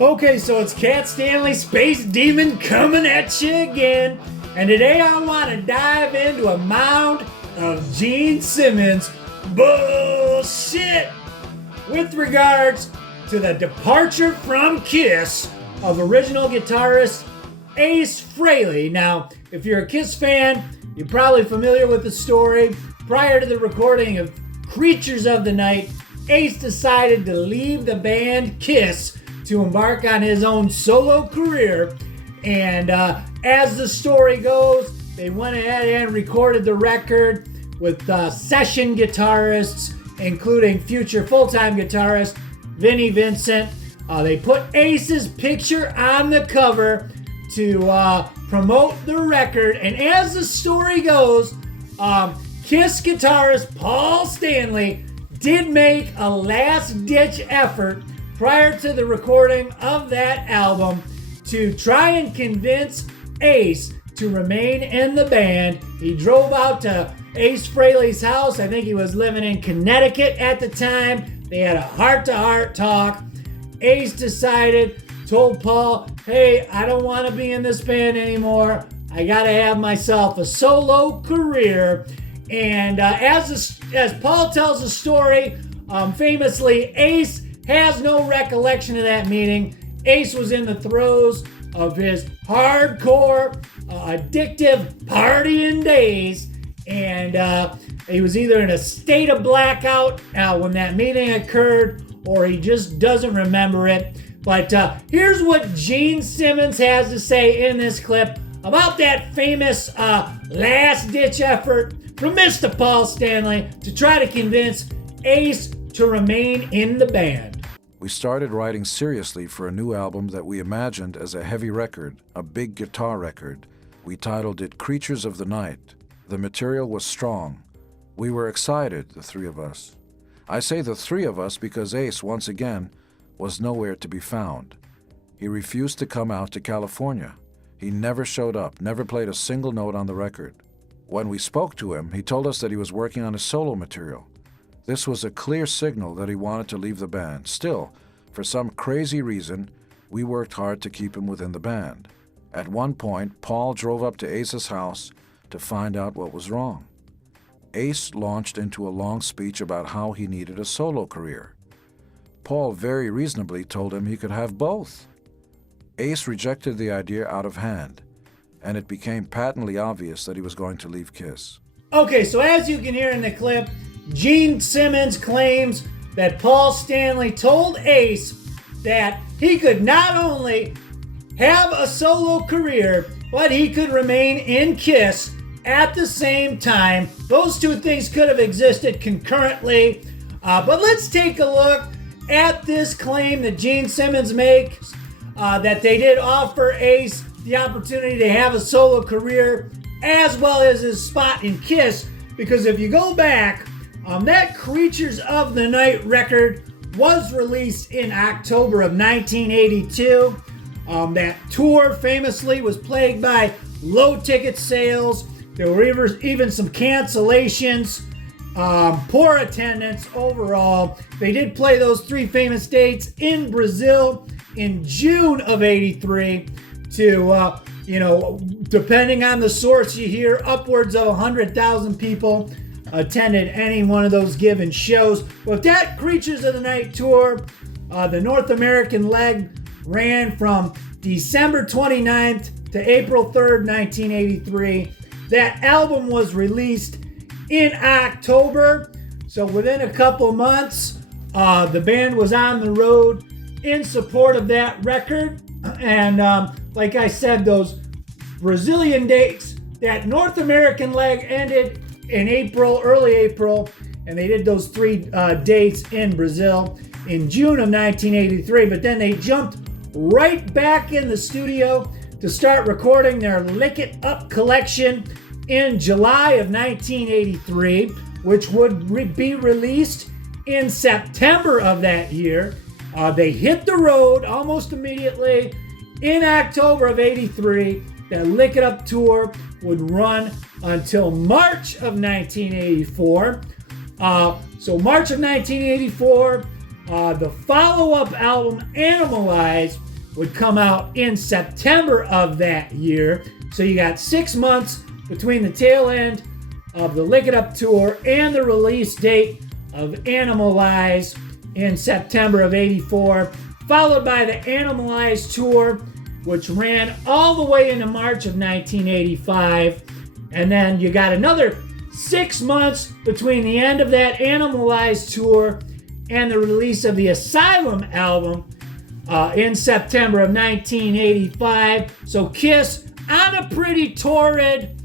Okay, so it's Cat Stanley, Space Demon, coming at you again. And today I want to dive into a mound of Gene Simmons bullshit with regards to the departure from Kiss of original guitarist Ace Frehley. Now, if you're a Kiss fan, you're probably familiar with the story. Prior to the recording of Creatures of the Night, Ace decided to leave the band Kiss to embark on his own solo career. And as the story goes, they went ahead and recorded the record with session guitarists, including future full-time guitarist Vinnie Vincent. They put Ace's picture on the cover to promote the record. And as the story goes, Kiss guitarist Paul Stanley did make a last-ditch effort prior to the recording of that album to try and convince Ace to remain in the band. He drove out to Ace Frehley's house. I think he was living in Connecticut at the time. They had a heart-to-heart talk. Ace told Paul, hey, I don't want to be in this band anymore. I got to have myself a solo career. And as Paul tells the story, famously, Ace has no recollection of that meeting. Ace was in the throes of his hardcore, addictive partying days, and he was either in a state of blackout when that meeting occurred, or he just doesn't remember it. But here's what Gene Simmons has to say in this clip about that famous last-ditch effort from Mr. Paul Stanley to try to convince Ace to remain in the band. We started writing seriously for a new album that we imagined as a heavy record, a big guitar record. We titled it Creatures of the Night. The material was strong. We were excited, the three of us. I say the three of us because Ace, once again, was nowhere to be found. He refused to come out to California. He never showed up, never played a single note on the record. When we spoke to him, he told us that he was working on his solo material. This was a clear signal that he wanted to leave the band. Still, for some crazy reason, we worked hard to keep him within the band. At one point, Paul drove up to Ace's house to find out what was wrong. Ace launched into a long speech about how he needed a solo career. Paul very reasonably told him he could have both. Ace rejected the idea out of hand, and it became patently obvious that he was going to leave Kiss. Okay, so as you can hear in the clip, Gene Simmons claims that Paul Stanley told Ace that he could not only have a solo career, but he could remain in Kiss at the same time. Those two things could have existed concurrently. But let's take a look at this claim that Gene Simmons makes, that they did offer Ace the opportunity to have a solo career as well as his spot in Kiss. Because if you go back, that Creatures of the Night record was released in October of 1982. That tour famously was plagued by low ticket sales. There were even some cancellations, poor attendance overall. They did play those three famous dates in Brazil in June of 83 to, depending on the source you hear, upwards of 100,000 people attended any one of those given shows. With that Creatures of the Night tour, the North American leg ran from December 29th to April 3rd, 1983. That album was released in October, so within a couple months, the band was on the road in support of that record. And like I said, those Brazilian dates, that North American leg ended in April, early April, and they did those three dates in Brazil in June of 1983. But then they jumped right back in the studio to start recording their Lick It Up collection in July of 1983, which would be released in September of that year. They hit the road almost immediately in October of 83. That Lick It Up tour would run until March of 1984. So March of 1984, the follow-up album, Animalize, would come out in September of that year. So you got 6 months between the tail end of the Lick It Up tour and the release date of Animalize in September of '84, followed by the Animalize tour, which ran all the way into March of 1985. And then you got another 6 months between the end of that Animalize tour and the release of the Asylum album in September of 1985. So Kiss on a pretty torrid,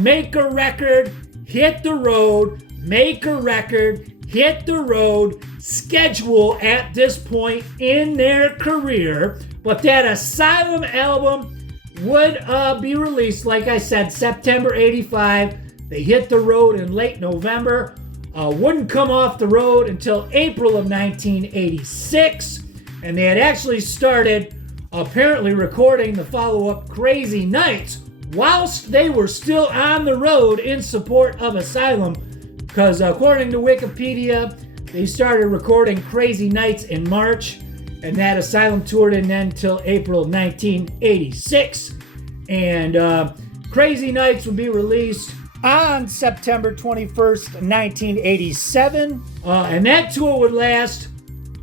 make a record, hit the road, make a record, hit the road schedule at this point in their career. But that Asylum album would be released, like I said, September '85. They hit the road in late November. Wouldn't come off the road until April of 1986. And they had actually started apparently recording the follow-up Crazy Nights whilst they were still on the road in support of Asylum. Because according to Wikipedia, they started recording Crazy Nights in March, and that Asylum tour didn't end until April of 1986. And Crazy Nights would be released on September 21st, 1987. And that tour would last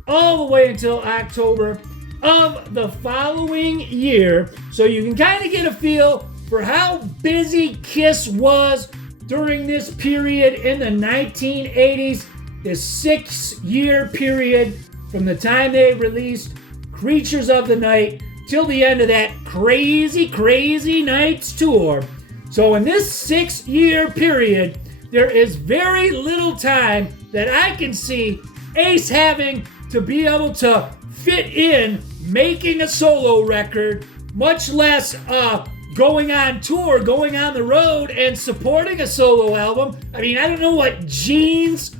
all the way until October of the following year. So you can kind of get a feel for how busy Kiss was during this period in the 1980s, this 6-year period from the time they released Creatures of the Night till the end of that Crazy, Crazy Nights tour. So in this 6-year period, there is very little time that I can see Ace having to be able to fit in making a solo record, much less going on tour, going on the road, and supporting a solo album. I mean, I don't know what Gene's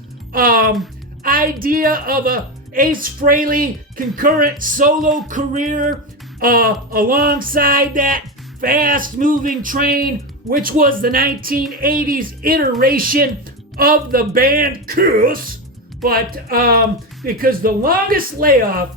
idea of a Ace Frehley concurrent solo career alongside that fast-moving train, which was the 1980s iteration of the band Kiss. But because the longest layoff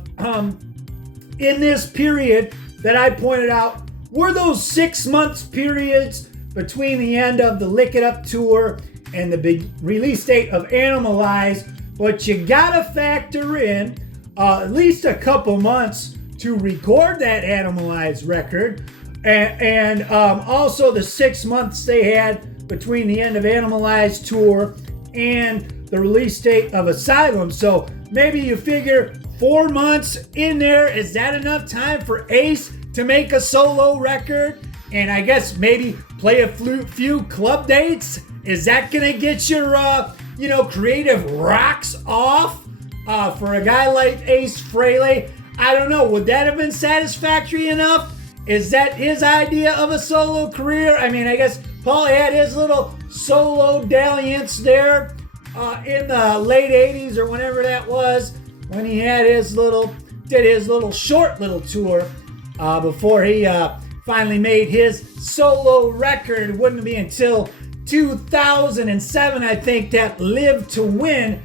in this period that I pointed out were those 6 months periods between the end of the Lick It Up tour and the big release date of Animalize. But you gotta factor in at least a couple months to record that Animalize record, and also the 6 months they had between the end of Animalize tour and the release date of Asylum. So maybe you figure 4 months in there, is that enough time for Ace to make a solo record? And I guess maybe play a few club dates? Is that gonna get your creative rocks off for a guy like Ace Frehley? I don't know. Would that have been satisfactory enough? Is that his idea of a solo career? I mean, I guess Paul had his little solo dalliance there in the late 80s or whenever that was, when he had did his little short little tour before he finally made his solo record. It wouldn't be until 2007, I think, that Live to Win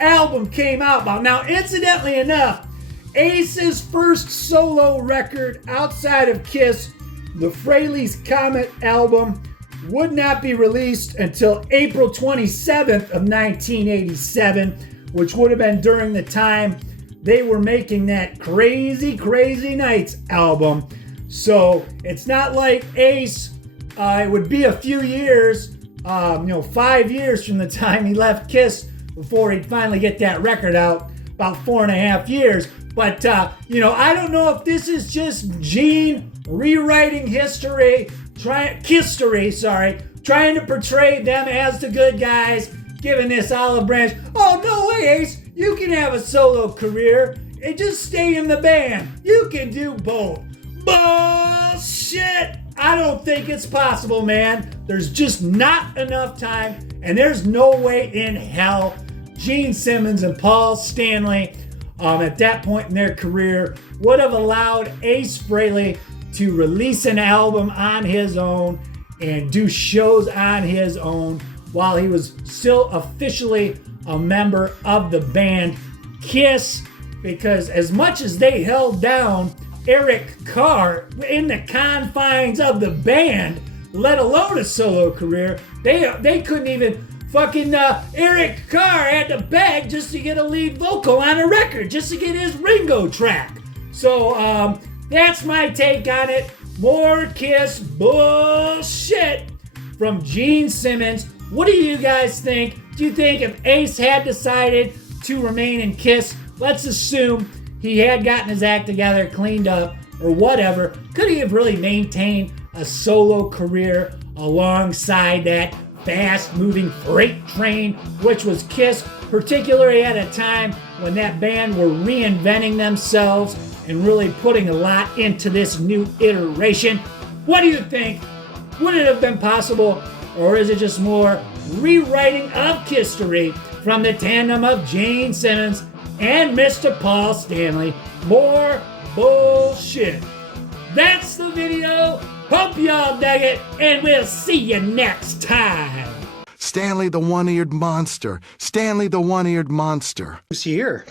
album came out. Now, incidentally enough, Ace's first solo record outside of Kiss, the Frehley's Comet album, would not be released until April 27th of 1987, which would have been during the time they were making that Crazy, Crazy Nights album. So it's not like Ace, it would be a few years, 5 years from the time he left Kiss before he'd finally get that record out, about 4.5 years. But, I don't know if this is just Gene rewriting history, trying to portray them as the good guys, giving this olive branch. Oh, no way, Ace, you can have a solo career and just stay in the band. You can do both. Bullshit! I don't think it's possible, man. There's just not enough time, and there's no way in hell Gene Simmons and Paul Stanley at that point in their career would have allowed Ace Frehley to release an album on his own and do shows on his own while he was still officially a member of the band Kiss. because as much as they held down Eric Carr in the confines of the band, let alone a solo career, they couldn't even fucking Eric Carr had to beg just to get a lead vocal on a record, just to get his Ringo track. So that's my take on it. More Kiss bullshit from Gene Simmons. What do you guys think? Do you think if Ace had decided to remain in Kiss, let's assume he had gotten his act together, cleaned up, or whatever, could he have really maintained a solo career alongside that fast-moving freight train, which was Kiss, particularly at a time when that band were reinventing themselves and really putting a lot into this new iteration? What do you think? Would it have been possible, or is it just more rewriting of history from the tandem of Gene Simmons and Mr. Paul Stanley? More bullshit. That's the video. Hope y'all dug it, and we'll see you next time. Stanley the one-eared monster. Stanley the one-eared monster. Who's here?